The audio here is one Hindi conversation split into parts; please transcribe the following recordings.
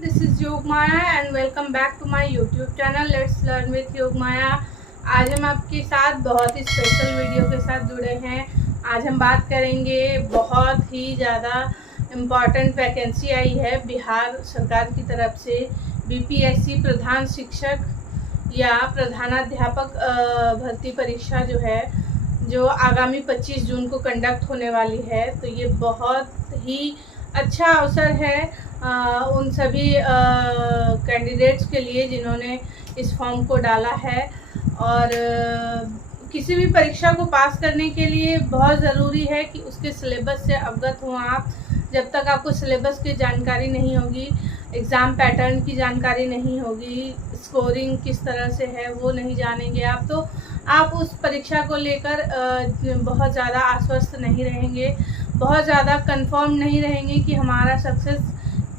This is Yog Maya and welcome back to my YouTube channel let's learn with Yog Maya. आज हम आपके साथ बहुत ही स्पेशल वीडियो के साथ जुड़े हैं। आज हम बात करेंगे, बहुत ही ज़्यादा इम्पॉर्टेंट वैकेंसी आई है बिहार सरकार की तरफ से। बीपीएससी प्रधान शिक्षक या प्रधानाध्यापक भर्ती परीक्षा जो आगामी 25 जून को कंडक्ट होने वाली है। तो ये बहुत ही अच्छा अवसर है उन सभी कैंडिडेट्स के लिए जिन्होंने इस फॉर्म को डाला है। और किसी भी परीक्षा को पास करने के लिए बहुत ज़रूरी है कि उसके सिलेबस से अवगत हों आप। जब तक आपको सिलेबस की जानकारी नहीं होगी, एग्ज़ाम पैटर्न की जानकारी नहीं होगी, स्कोरिंग किस तरह से है वो नहीं जानेंगे आप, तो आप उस परीक्षा को लेकर बहुत ज़्यादा आश्वस्त नहीं रहेंगे, बहुत ज़्यादा कंफर्म नहीं रहेंगे कि हमारा सक्सेस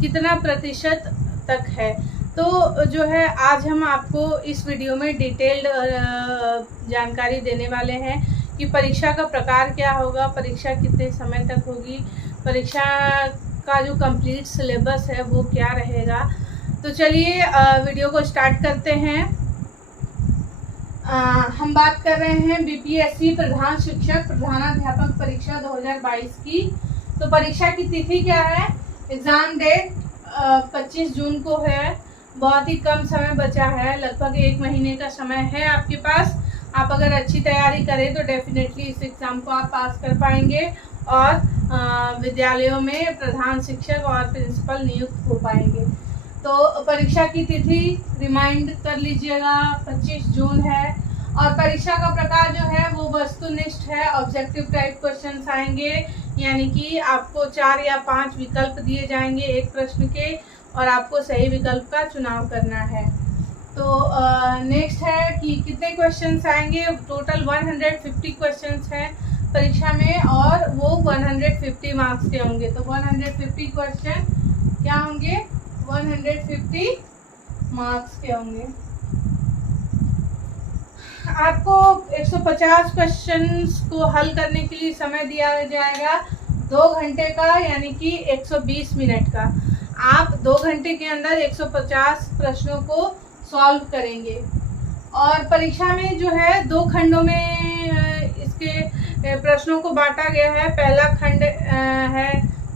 कितना प्रतिशत तक है। तो जो है आज हम आपको इस वीडियो में डिटेल्ड जानकारी देने वाले हैं कि परीक्षा का प्रकार क्या होगा, परीक्षा कितने समय तक होगी, परीक्षा का जो कंप्लीट सिलेबस है वो क्या रहेगा। तो चलिए वीडियो को स्टार्ट करते हैं। हम बात कर रहे हैं बीपीएससी प्रधान शिक्षक प्रधानाध्यापक परीक्षा 2022 की। तो परीक्षा की तिथि क्या है? एग्ज़ाम डेट 25 जून को है। बहुत ही कम समय बचा है, लगभग 1 महीने का समय है आपके पास। आप अगर अच्छी तैयारी करें तो डेफिनेटली इस एग्ज़ाम को आप पास कर पाएंगे और विद्यालयों में प्रधान शिक्षक और प्रिंसिपल नियुक्त हो पाएंगे। तो परीक्षा की तिथि रिमाइंड कर लीजिएगा, 25 जून है। और परीक्षा का प्रकार जो है वो वस्तुनिष्ठ है। ऑब्जेक्टिव टाइप क्वेश्चंस आएंगे, यानी कि आपको 4 या 5 विकल्प दिए जाएंगे एक प्रश्न के और आपको सही विकल्प का चुनाव करना है। तो नेक्स्ट है कि कितने क्वेश्चंस आएंगे। टोटल 150 क्वेश्चंस हैं परीक्षा में और वो 150 मार्क्स के होंगे। तो 150 क्वेश्चन क्या होंगे? 150 मार्क्स के होंगे। आपको 150 क्वेश्चंस को हल करने के लिए समय दिया जाएगा 2 घंटे का, यानी कि 120 मिनट का। आप 2 घंटे के अंदर 150 प्रश्नों को सॉल्व करेंगे। और परीक्षा में जो है 2 खंडों में इसके प्रश्नों को बांटा गया है। पहला खंड है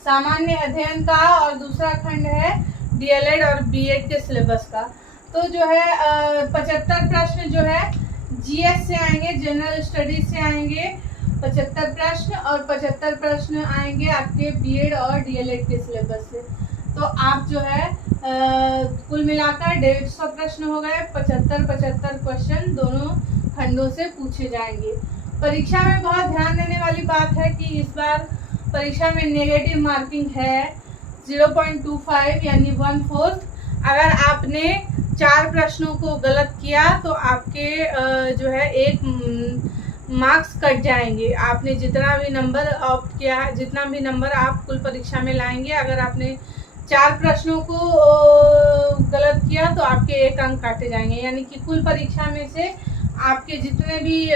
सामान्य अध्ययन का और दूसरा खंड है डीएलएड और बीएड के सिलेबस का। तो जो है 75 प्रश्न जो है जीएस से आएंगे, जनरल स्टडीज से आएंगे 75 प्रश्न, और 75 प्रश्न आएंगे आपके बीएड और डीएलएड के सिलेबस से। तो आप जो है कुल मिलाकर 150 प्रश्न हो गए। 75 क्वेश्चन दोनों खंडों से पूछे जाएंगे। परीक्षा में बहुत ध्यान देने वाली बात है कि इस बार परीक्षा में नेगेटिव मार्किंग है 0.25 यानी 1/4। अगर आपने 4 प्रश्नों को गलत किया तो आपके जो है 1 मार्क्स कट जाएंगे। आपने जितना भी नंबर ऑप्ट किया है, जितना भी नंबर आप कुल परीक्षा में लाएंगे, अगर आपने 4 प्रश्नों को गलत किया तो आपके 1 अंक काटे जाएंगे। यानी कि कुल परीक्षा में से आपके जितने भी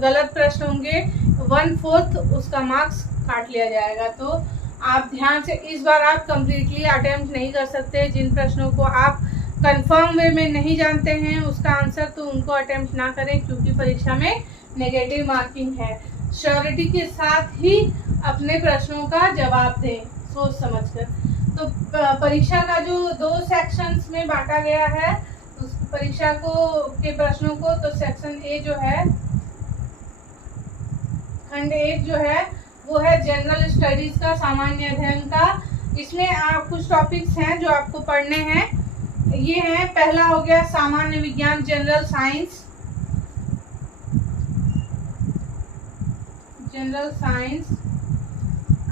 गलत प्रश्न होंगे 1/4 उसका मार्क्स काट लिया जाएगा। तो आप ध्यान से, इस बार आप कम्प्लीटली अटेम्प्ट नहीं कर सकते। जिन प्रश्नों को आप कंफर्म वे में नहीं जानते हैं उसका आंसर, तो उनको अटेम्प्ट ना करें, क्योंकि परीक्षा में नेगेटिव मार्किंग है। श्योरिटी के साथ ही अपने प्रश्नों का जवाब दें सोच समझकर। तो परीक्षा का जो 2 सेक्शंस में बांटा गया है उस परीक्षा के प्रश्नों को, तो सेक्शन ए जो है, खंड 1 जो है वो है जनरल स्टडीज का, सामान्य अध्ययन का। इसमें कुछ टॉपिक्स हैं जो आपको पढ़ने हैं। ये है, पहला हो गया सामान्य विज्ञान, जनरल साइंस। जनरल साइंस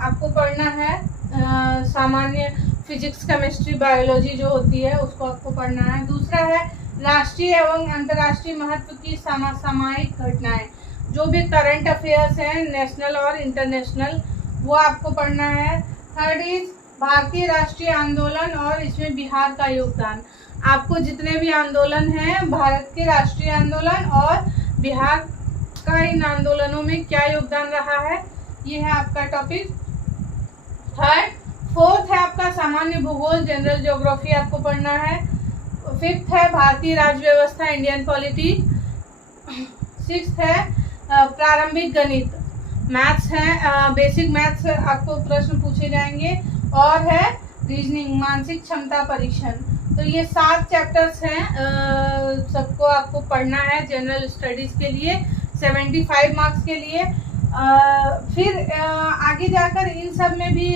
आपको पढ़ना है। सामान्य फिजिक्स, केमिस्ट्री, बायोलॉजी जो होती है उसको आपको पढ़ना है। दूसरा है राष्ट्रीय एवं अंतर्राष्ट्रीय महत्व की सामयिक घटनाएं, जो भी करंट अफेयर्स हैं नेशनल और इंटरनेशनल, वो आपको पढ़ना है। थर्ड इज भारतीय राष्ट्रीय आंदोलन और इसमें बिहार का योगदान। आपको जितने भी आंदोलन हैं, भारत के राष्ट्रीय आंदोलन और बिहार का इन आंदोलनों में क्या योगदान रहा है, ये है आपका टॉपिक। थर्ड 4th है आपका सामान्य भूगोल, जनरल ज्योग्राफी आपको पढ़ना है। 5th है भारतीय राज्य व्यवस्था, इंडियन पॉलिटी। 6th है प्रारंभिक गणित, मैथ्स है, बेसिक मैथ्स आपको प्रश्न पूछे जाएंगे। और है रीजनिंग, मानसिक क्षमता परीक्षण। तो ये 7 चैप्टर्स हैं, सबको आपको पढ़ना है जनरल स्टडीज के लिए, 75 मार्क्स के लिए। फिर आगे जाकर इन सब में भी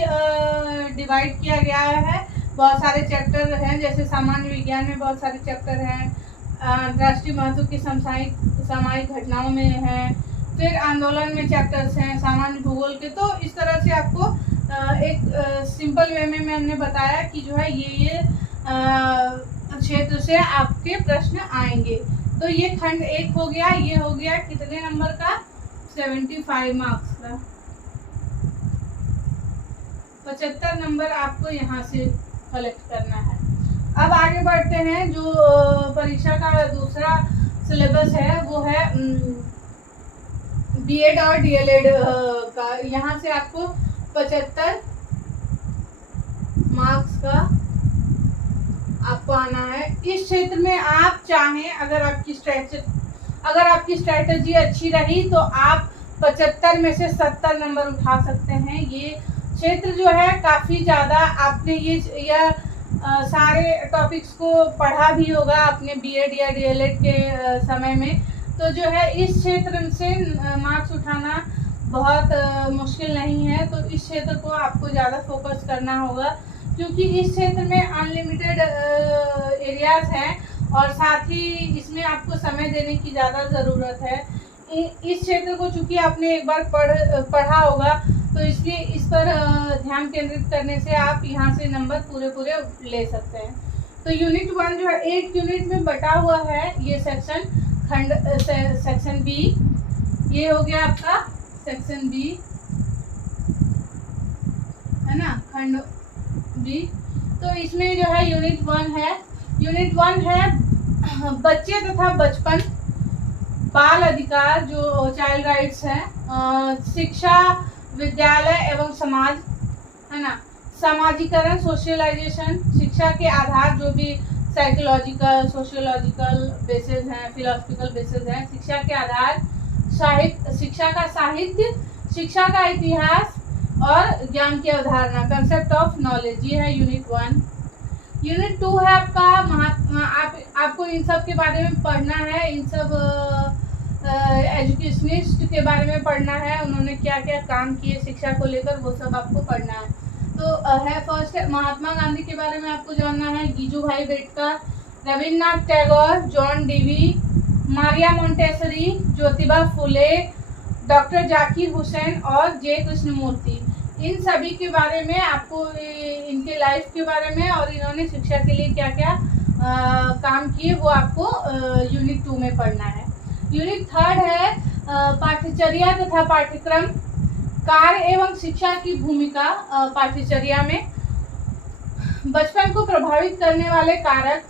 डिवाइड किया गया है, बहुत सारे चैप्टर हैं, जैसे सामान्य विज्ञान में बहुत सारे चैप्टर हैं, अंतर्राष्ट्रीय महत्व की सामायिक घटनाओं में है, फिर आंदोलन में चैप्टर्स हैं, सामान्य भूगोल के। तो इस तरह से आपको एक सिंपल वे में मैंने बताया कि जो है ये क्षेत्र से आपके प्रश्न आएंगे। तो ये खंड 1 हो गया, ये हो गया कितने नंबर का, 75 मार्क्स का। 75 नंबर आपको यहाँ से कलेक्ट करना है। अब आगे बढ़ते हैं, जो परीक्षा का दूसरा सिलेबस है वो है बीएड और डीएलएड का। यहाँ से आपको 75 मार्क्स का आपको आना है। इस क्षेत्र में आप चाहें, अगर आपकी स्ट्रेटजी अच्छी रही तो आप 75 में से 70 नंबर उठा सकते हैं। ये क्षेत्र जो है काफ़ी ज़्यादा, आपने ये सारे टॉपिक्स को पढ़ा भी होगा अपने बीएड या डीएलएड के समय में। तो जो है इस क्षेत्र से मार्क्स उठाना बहुत मुश्किल नहीं है। तो इस क्षेत्र को आपको ज़्यादा फोकस करना होगा, क्योंकि इस क्षेत्र में अनलिमिटेड एरियाज हैं और साथ ही इसमें आपको समय देने की ज़्यादा ज़रूरत है। इस क्षेत्र को चूँकि आपने एक बार पढ़ा होगा, तो इसलिए इस पर ध्यान केंद्रित करने से आप यहाँ से नंबर पूरे ले सकते हैं। तो यूनिट 1 जो है 8 यूनिट में बटा हुआ है। ये सेक्शन बी, ये हो गया आपका सेक्शन बी, है ना, खंड बी। तो इसमें जो है यूनिट 1 है। यूनिट 1 है बच्चे तथा बचपन, बाल अधिकार जो चाइल्ड राइट्स है, शिक्षा, विद्यालय एवं समाज, है ना, समाजीकरण, सोशलाइजेशन, शिक्षा के आधार जो भी साइकोलॉजिकल, सोशियोलॉजिकल बेसिस हैं, फिलोसफिकल बेसिस हैं, शिक्षा के आधार, साहित्य, शिक्षा का साहित्य, शिक्षा का इतिहास और ज्ञान की अवधारणा, कंसेप्ट ऑफ नॉलेज, ये है यूनिट 1। यूनिट 2 है आपका आपको इन सब के बारे में पढ़ना है, इन सब एजुकेशनिस्ट के बारे में पढ़ना है, उन्होंने क्या क्या काम किए शिक्षा को लेकर, वो सब आपको पढ़ना है। तो है फर्स्ट है महात्मा गांधी के बारे में आपको जानना है, Giju Bhai Betkar, Rabindranath Tagore, John Dewey, Maria Montessori, Jyotiba Phule, doctor Zakir Hussain और जे कृष्णमूर्ति। इन सभी के बारे में आपको, इनके लाइफ के बारे में और इन्होंने शिक्षा के लिए क्या क्या काम किए वो आपको यूनिट 2 में पढ़ना है। यूनिट 3 है पाठ्यचर्या तथा पाठ्यक्रम, कार्य एवं शिक्षा की भूमिका पाठ्यचर्या में, बचपन को प्रभावित करने वाले कारक,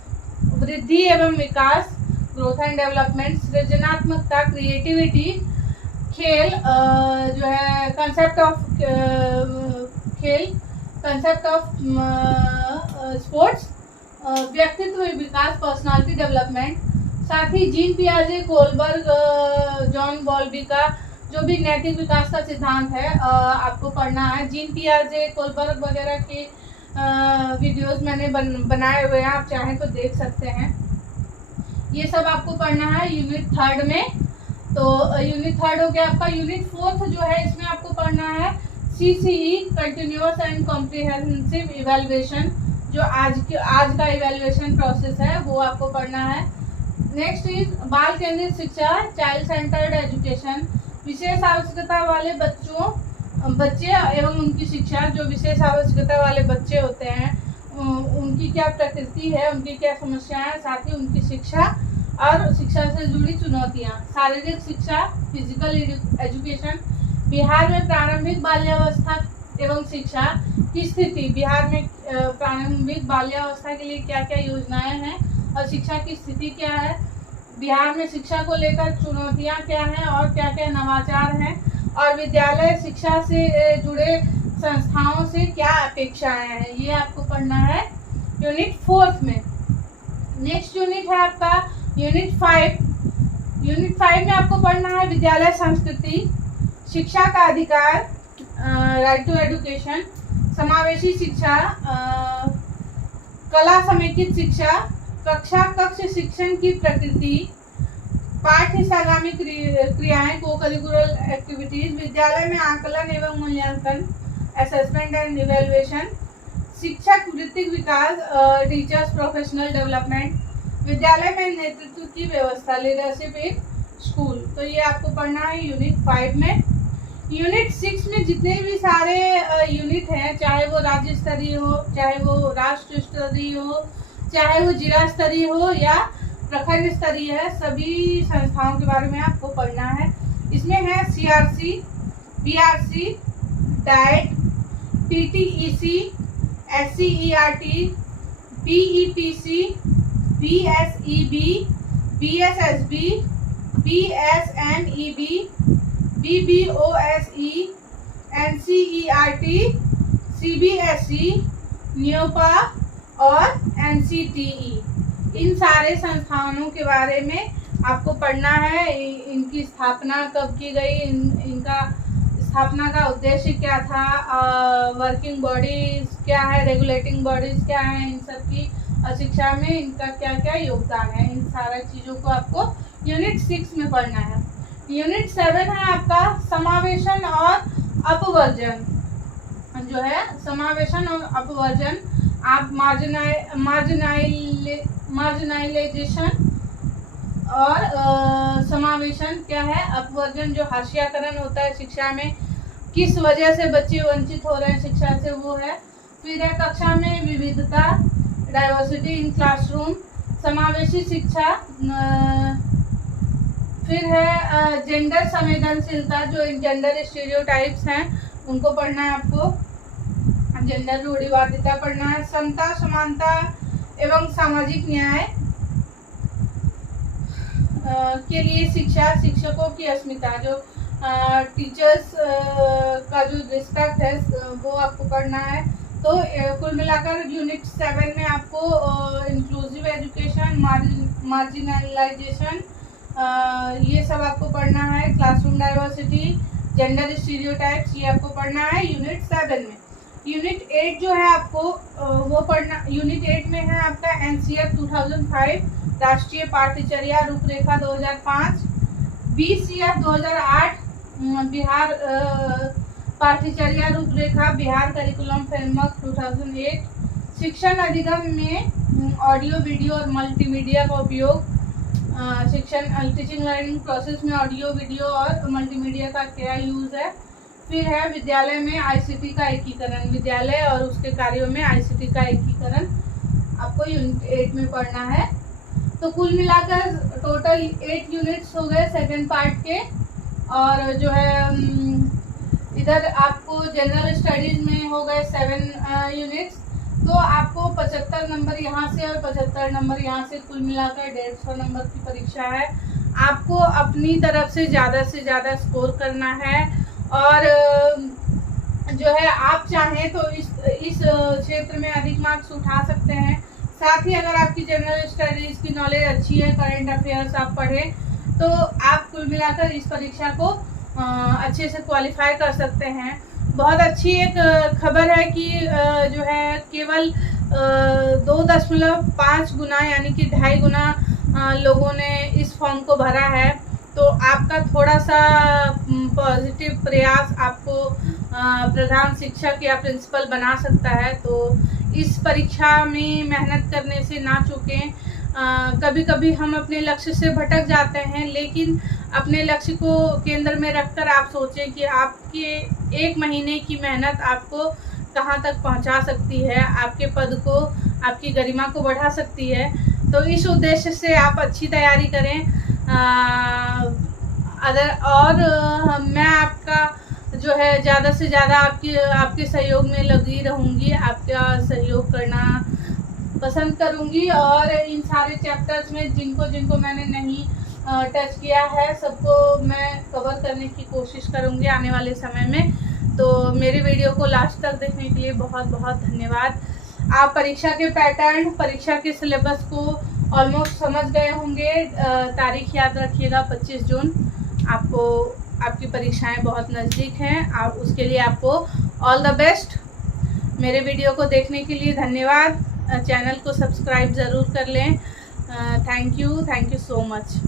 वृद्धि एवं विकास, ग्रोथ एंड डेवलपमेंट, सृजनात्मकता, क्रिएटिविटी, खेल जो है कंसेप्ट ऑफ खेल, कंसेप्ट ऑफ स्पोर्ट्स, व्यक्तित्व विकास, पर्सनालिटी डेवलपमेंट, साथ ही जीन पियाजे, कोलबर्ग, जॉन बॉल्बी का जो भी नैतिक विकास का सिद्धांत है आपको पढ़ना है। जीन पियाजे, कोलबर्ग वगैरह के वीडियोस मैंने बनाए हुए हैं, आप चाहें तो देख सकते हैं। ये सब आपको पढ़ना है यूनिट 3 में। तो यूनिट 3 हो गया आपका। यूनिट 4 जो है इसमें आपको पढ़ना है CCE, continuous and comprehensive evaluation, जो आज का इवैल्यूएशन प्रोसेस है वो आपको पढ़ना है। नेक्स्ट इज बाल केंद्रित शिक्षा, चाइल्ड सेंटर्ड एजुकेशन, विशेष आवश्यकता वाले बच्चे एवं उनकी शिक्षा। जो विशेष आवश्यकता वाले बच्चे होते हैं उनकी क्या प्रकृति है, उनकी क्या समस्याएं हैं, साथ ही उनकी शिक्षा और शिक्षा से जुड़ी चुनौतियां। शारीरिक शिक्षा, फिजिकल एजुकेशन, बिहार में प्रारंभिक बाल्यावस्था एवं शिक्षा की स्थिति, बिहार में प्रारंभिक बाल्यावस्था के लिए क्या क्या योजनाएं हैं और शिक्षा की स्थिति क्या है, बिहार में शिक्षा को लेकर चुनौतियां क्या हैं और क्या क्या नवाचार हैं, और विद्यालय शिक्षा से जुड़े संस्थाओं से क्या अपेक्षाएं हैं, ये आपको पढ़ना है यूनिट 4 में। नेक्स्ट यूनिट है आपका यूनिट 5। यूनिट 5 में आपको पढ़ना है विद्यालय संस्कृति, शिक्षा का अधिकार, राइट टू एजुकेशन, समावेशी शिक्षा, कला समेकित शिक्षा, कक्ष शिक्षण की प्रकृति, पाठ्य सागामी क्रियाएं, को करिकुलर एक्टिविटीज, विद्यालय में आकलन एवं मूल्यांकन, असेसमेंट एंड इवैल्यूएशन, शिक्षक वृत्तिक विकास, टीचर्स प्रोफेशनल डेवलपमेंट, विद्यालय में नेतृत्व की व्यवस्था, लीडरशिप इन स्कूल। तो ये आपको पढ़ना है यूनिट 5 में। यूनिट 6 में जितने भी सारे यूनिट हैं, चाहे वो राज्य स्तरीय हो, चाहे वो राष्ट्र स्तरीय हो, चाहे वो जिला स्तरीय हो या प्रखंड स्तरीय है, सभी संस्थाओं के बारे में आपको पढ़ना है। इसमें है CRC, BRC, diet, TTEC, SCERT, BEPC, BSEB, BSSB, BSNEB, BBOSE, NCERT, CBSE, न्योपा और NCTE। इन सारे संस्थानों के बारे में आपको पढ़ना है। इनकी स्थापना कब की गई, इनका स्थापना का उद्देश्य क्या था, वर्किंग बॉडीज क्या है, रेगुलेटिंग बॉडीज क्या है, इन सब की शिक्षा में इनका क्या क्या योगदान है, इन सारा चीज़ों को आपको यूनिट 6 में पढ़ना है। यूनिट 7 है आपका समावेशन और अपवर्जन। जो है समावेशन और अपवर्जन, आप मार्जिनाइजेशन और समावेशन क्या है, अपवर्जन जो हाशियाकरण होता है शिक्षा में, किस वजह से बच्चे वंचित हो रहे हैं शिक्षा से, वो है। फिर है कक्षा में विविधता, डाइवर्सिटी इन क्लासरूम, समावेशी शिक्षा। फिर है जेंडर संवेदनशीलता, जो जेंडर स्टीरियोटाइप्स हैं उनको पढ़ना है आपको, जेंडर रूढ़िवादिता पढ़ना है। समता, समानता एवं सामाजिक न्याय के लिए शिक्षा, शिक्षकों की अस्मिता, जो टीचर्स का जो रिस्पेक्ट है वो आपको पढ़ना है। तो कुल मिलाकर यूनिट 7 में आपको इंक्लूसिव एजुकेशन, मार्जिनलाइजेशन, ये सब आपको पढ़ना है। क्लासरूम डाइवर्सिटी, जेंडर स्टीरियोटाइप्स, ये आपको पढ़ना है यूनिट 7 में। यूनिट 8 जो है आपको वो पढ़ना, यूनिट 8 में है आपका NCR 2005, राष्ट्रीय पाठ्यचर्या रूपरेखा 2005, BCF 2008, बिहार पाठ्यचर्या रूपरेखा, बिहार करिकुलम फ्रेमवर्क 2008, शिक्षण अधिगम में ऑडियो वीडियो और मल्टीमीडिया का उपयोग, शिक्षण टीचिंग लर्निंग प्रोसेस में ऑडियो वीडियो और मल्टीमीडिया का क्या यूज़ है। फिर है विद्यालय में ICT का एकीकरण, विद्यालय और उसके कार्यों में ICT का एकीकरण आपको यूनिट 8 में पढ़ना है। तो कुल मिलाकर टोटल 8 यूनिट्स हो गए सेकंड पार्ट के। और जो है इधर आपको जनरल स्टडीज में हो गए 7 यूनिट्स। तो आपको 75 नंबर यहाँ से और 75 नंबर यहाँ से, कुल मिलाकर 150 नंबर की परीक्षा है। आपको अपनी तरफ से ज़्यादा स्कोर करना है। और जो है आप चाहें तो इस क्षेत्र में अधिक मार्क्स उठा सकते हैं। साथ ही अगर आपकी जनरल स्टडीज़ की नॉलेज अच्छी है, करंट अफेयर्स आप पढ़ें, तो आप कुल मिलाकर इस परीक्षा को अच्छे से क्वालिफाई कर सकते हैं। बहुत अच्छी एक खबर है कि जो है केवल 2.5 गुना यानी कि 2.5 गुना लोगों ने इस फॉर्म को भरा है। तो आपका थोड़ा सा पॉजिटिव प्रयास आपको प्रधान शिक्षक या प्रिंसिपल बना सकता है। तो इस परीक्षा में मेहनत करने से ना चूकें। कभी कभी हम अपने लक्ष्य से भटक जाते हैं, लेकिन अपने लक्ष्य को केंद्र में रखकर आप सोचें कि आपके 1 महीने की मेहनत आपको कहाँ तक पहुँचा सकती है, आपके पद को, आपकी गरिमा को बढ़ा सकती है। तो इस उद्देश्य से आप अच्छी तैयारी करें। मैं आपका जो है ज़्यादा से ज़्यादा आपके सहयोग में लगी रहूँगी, आपका सहयोग करना पसंद करूँगी। और इन सारे चैप्टर्स में जिनको मैंने नहीं टच किया है, सबको मैं कवर करने की कोशिश करूँगी आने वाले समय में। तो मेरे वीडियो को लास्ट तक देखने के लिए बहुत बहुत धन्यवाद। आप परीक्षा के पैटर्न, परीक्षा के सिलेबस को ऑलमोस्ट समझ गए होंगे। तारीख याद रखिएगा 25 जून। आपको आपकी परीक्षाएं बहुत नज़दीक हैं और उसके लिए आपको ऑल द बेस्ट। मेरे वीडियो को देखने के लिए धन्यवाद। चैनल को सब्सक्राइब ज़रूर कर लें। Thank you so much.